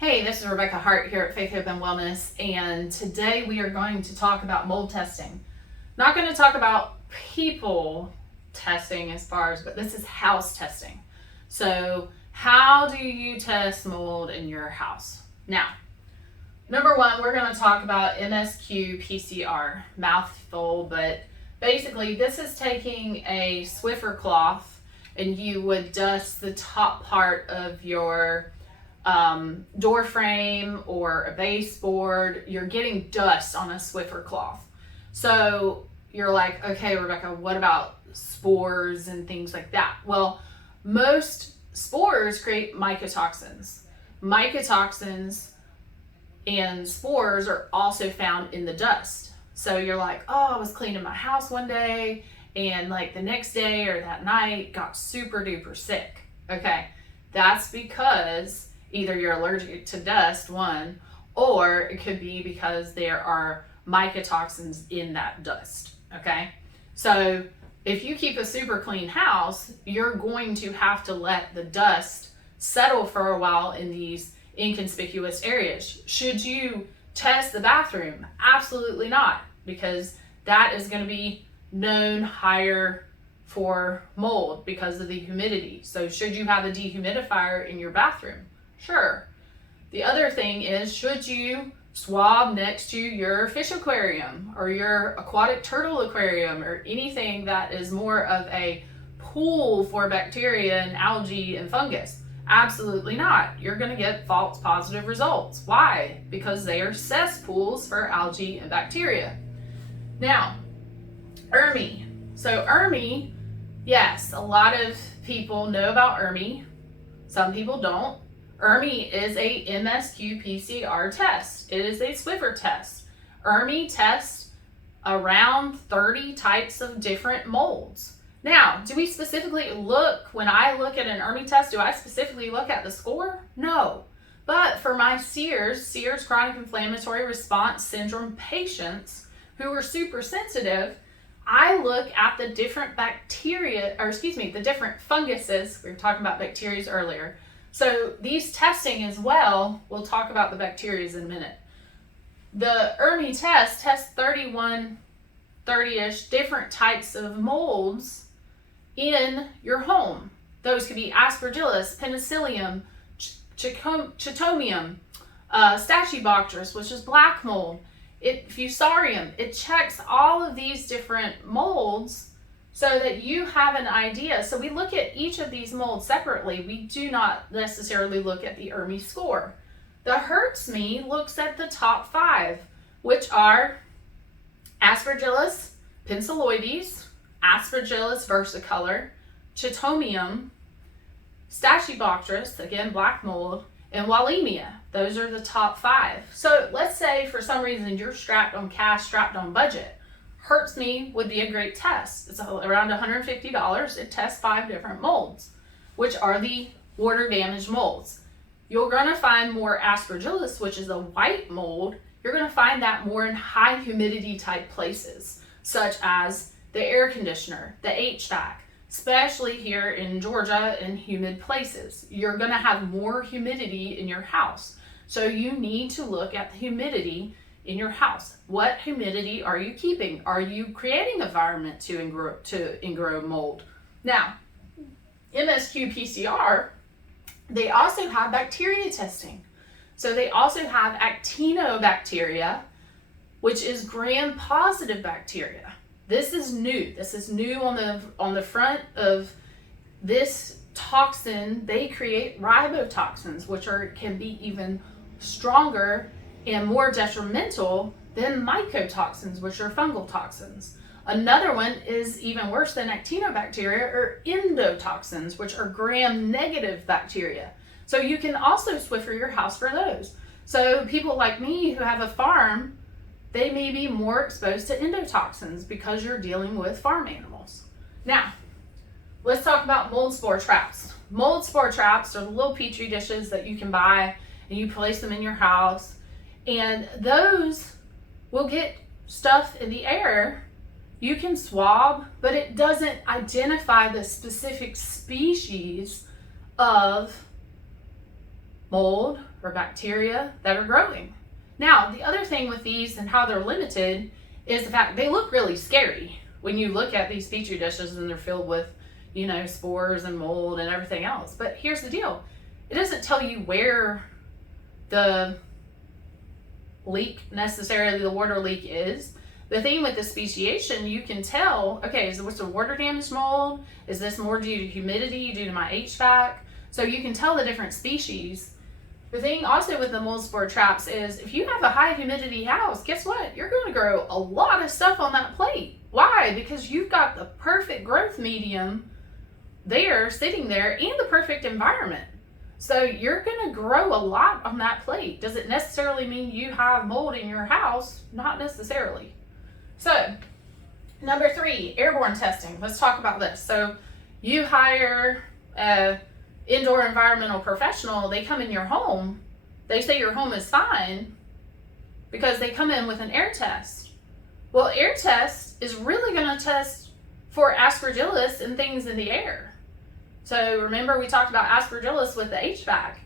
Hey, this is Rebecca Hart here at Faith, Hope, and Wellness, and today we are going to talk about mold testing. Not going to talk about people testing but this is house testing. So, how do you test mold in your house? Now, number one, we're going to talk about MSQ PCR, mouthful, but basically this is taking a Swiffer cloth and you would dust the top part of your door frame or a baseboard. You're getting dust on a Swiffer cloth. So you're like, okay, Rebecca, what about spores and things like that? Well, most spores create mycotoxins. Mycotoxins and spores are also found in the dust. So you're like, oh, I was cleaning my house one day and like the next day or that night got super duper sick. Okay, that's because either you're allergic to dust, one, or it could be because there are mycotoxins in that dust, okay? So if you keep a super clean house, you're going to have to let the dust settle for a while in these inconspicuous areas. Should you test the bathroom? Absolutely not, because that is going to be known higher for mold because of the humidity. So should you have a dehumidifier in your bathroom? Sure. The other thing is, should you swab next to your fish aquarium or your aquatic turtle aquarium or anything that is more of a pool for bacteria and algae and fungus? Absolutely not. You're going to get false positive results. Why? Because they are cesspools for algae and bacteria. Now, ERMI. So ERMI, yes, a lot of people know about ERMI. Some people don't. ERMI is a MSQ PCR test. It is a Swiffer test. ERMI tests around 30 types of different molds. Now, do we specifically look, when I look at an ERMI test, do I specifically look at the score? No. But for my Sears chronic inflammatory response syndrome patients who are super sensitive, I look at the different the different funguses. We were talking about bacteria earlier. So these testing as well, we'll talk about the bacteria in a minute. The ERMI test tests 30-ish different types of molds in your home. Those could be Aspergillus, Penicillium, Chaetomium, Stachybotrys, which is black mold, Fusarium. It checks all of these different molds so that you have an idea. So we look at each of these molds separately. We do not necessarily look at the ERMI score. The HERTSMI looks at the top 5, which are Aspergillus pensilides, Aspergillus versicolor, Chaetomium, Stachybotrys, again black mold, and Wallemia. Those are the top 5. So let's say for some reason you're strapped on cash, strapped on budget. HERTSMI would be a great test. It's around $150. It tests 5 different molds, which are the water damaged molds. You're going to find more Aspergillus, which is a white mold. You're going to find that more in high humidity type places, such as the air conditioner, the HVAC, especially here in Georgia in humid places. You're going to have more humidity in your house. So you need to look at the humidity in your house. What humidity are you keeping? Are you creating an environment to ingrow mold? Now, MSQ PCR, they also have bacteria testing. So they also have actinobacteria, which is gram-positive bacteria. This is new. This is new on the front of this toxin. They create ribotoxins, which can be even stronger and more detrimental than mycotoxins, which are fungal toxins. Another one is even worse than actinobacteria, or endotoxins, which are gram-negative bacteria. So you can also Swiffer your house for those. So people like me who have a farm, they may be more exposed to endotoxins because you're dealing with farm animals. Now, let's talk about mold spore traps. Mold spore traps are the little petri dishes that you can buy and you place them in your house. And those will get stuff in the air. You can swab, but it doesn't identify the specific species of mold or bacteria that are growing. Now, the other thing with these and how they're limited is the fact they look really scary when you look at these petri dishes and they're filled with, spores and mold and everything else. But here's the deal. It doesn't tell you where the leak, necessarily the water leak, is. The thing with the speciation, you can tell, okay, is this a water damaged mold? Is this more due to humidity, due to my HVAC? So you can tell the different species. The thing also with the mold spore traps is if you have a high humidity house, guess what? You're going to grow a lot of stuff on that plate. Why? Because you've got the perfect growth medium there, sitting there, and the perfect environment. So you're going to grow a lot on that plate. Does it necessarily mean you have mold in your house? Not necessarily. So, number 3, airborne testing. Let's talk about this. So you hire an indoor environmental professional. They come in your home. They say your home is fine because they come in with an air test. Well, air test is really going to test for aspergillus and things in the air. So remember we talked about aspergillus with the HVAC.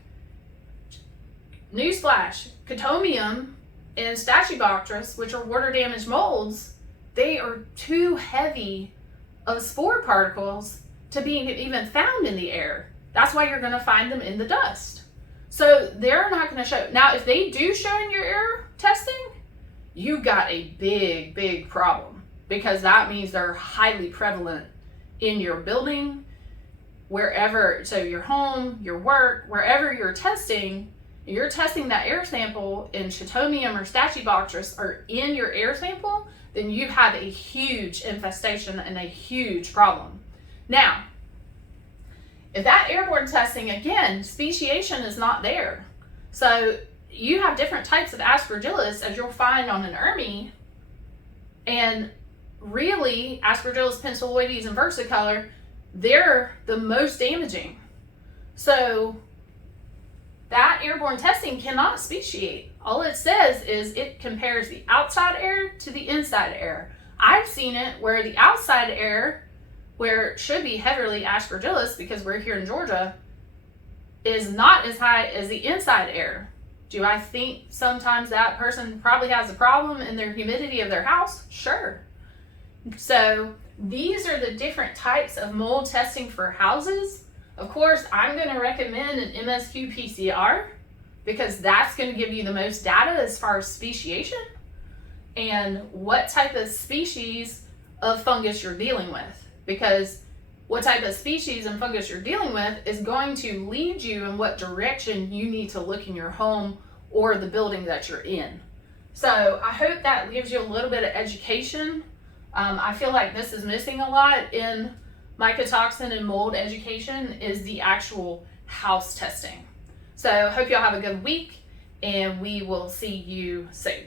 Newsflash, Chaetomium and Stachybotrys, which are water damaged molds, they are too heavy of spore particles to be even found in the air. That's why you're going to find them in the dust. So they're not going to show. Now, if they do show in your air testing, you got a big, big problem, because that means they're highly prevalent in your building, wherever, so your home, your work, wherever you're testing that air sample and Chaetomium or Stachybotrys are in your air sample, then you have a huge infestation and a huge problem. Now, if that airborne testing, again, speciation is not there. So you have different types of aspergillus, as you'll find on an ERMI, and really Aspergillus pensoloides and versicolor, they're the most damaging. So that airborne testing cannot speciate. All it says is it compares the outside air to the inside air. I've seen it where the outside air, where it should be heavily aspergillus because we're here in Georgia, is not as high as the inside air. Do I think sometimes that person probably has a problem in their humidity of their house? Sure. So these are the different types of mold testing for houses. Of course, I'm going to recommend an MSQ PCR because that's going to give you the most data as far as speciation and what type of species of fungus you're dealing with. Because what type of species and fungus you're dealing with is going to lead you in what direction you need to look in your home or the building that you're in. So I hope that gives you a little bit of education. I feel like this is missing a lot in mycotoxin and mold education, is the actual house testing. So hope y'all have a good week, and we will see you soon.